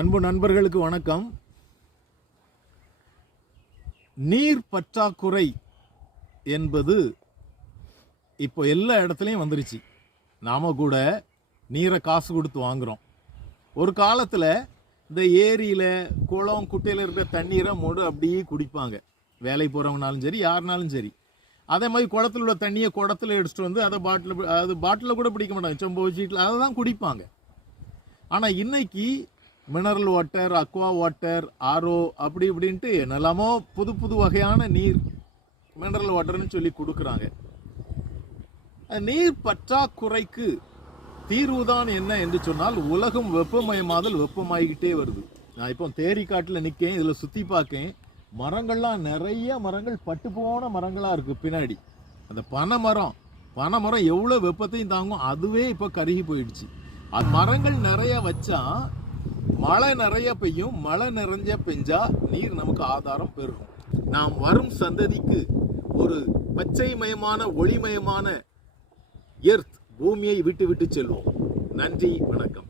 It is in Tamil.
அன்பு நண்பர்களுக்கு வணக்கம். நீர் பற்றாக்குறை என்பது இப்போ எல்லா இடத்துலையும் வந்துருச்சு. நாம கூட நீரை காசு கொடுத்து வாங்குறோம். ஒரு காலத்தில் இந்த ஏரியில் குளம் குட்டையில் இருக்கிற தண்ணீரை அப்படியே குடிப்பாங்க. வேலை போகிறவங்கனாலும் சரி, யாருனாலும் சரி. அதே மாதிரி குளத்தில் உள்ள தண்ணியை குடத்தில் எடுத்துகிட்டு வந்து அதை பாட்டிலில் கூட பிடிக்க மாட்டாங்க, சொம்பு வச்சுட்டில் அதை தான் குடிப்பாங்க. ஆனால் இன்னைக்கு mineral water, Aqua water, RO அப்படி இப்படின்ட்டு என்னெல்லாமோ புது புது வகையான நீர் மினரல் வாட்டர்னு சொல்லி கொடுக்குறாங்க. நீர் பற்றாக்குறைக்கு தீர்வுதான் என்ன என்று சொன்னால், உலகம் வெப்பமாகிக்கிட்டே வருது. நான் இப்போ தேரிக்காட்டில் நிற்கேன், இதில் சுற்றி பார்க்கேன். மரங்கள்லாம் நிறைய மரங்கள் பட்டு போன மரங்களாக இருக்குது பின்னாடி. அந்த பனைமரம் எவ்வளோ வெப்பத்தையும் தாங்கும், அதுவே இப்போ கருகி போயிடுச்சு. அது மரங்கள் நிறைய வச்சா மழை நிறைய பெய்யும். மழை நிறைஞ்ச பெஞ்சா நீர் நமக்கு ஆதாரம் பெருகும். நாம் வரும் சந்ததிக்கு ஒரு பச்சைமயமான ஒளிமயமான எர்த் பூமியை விட்டு செல்வோம். நன்றி, வணக்கம்.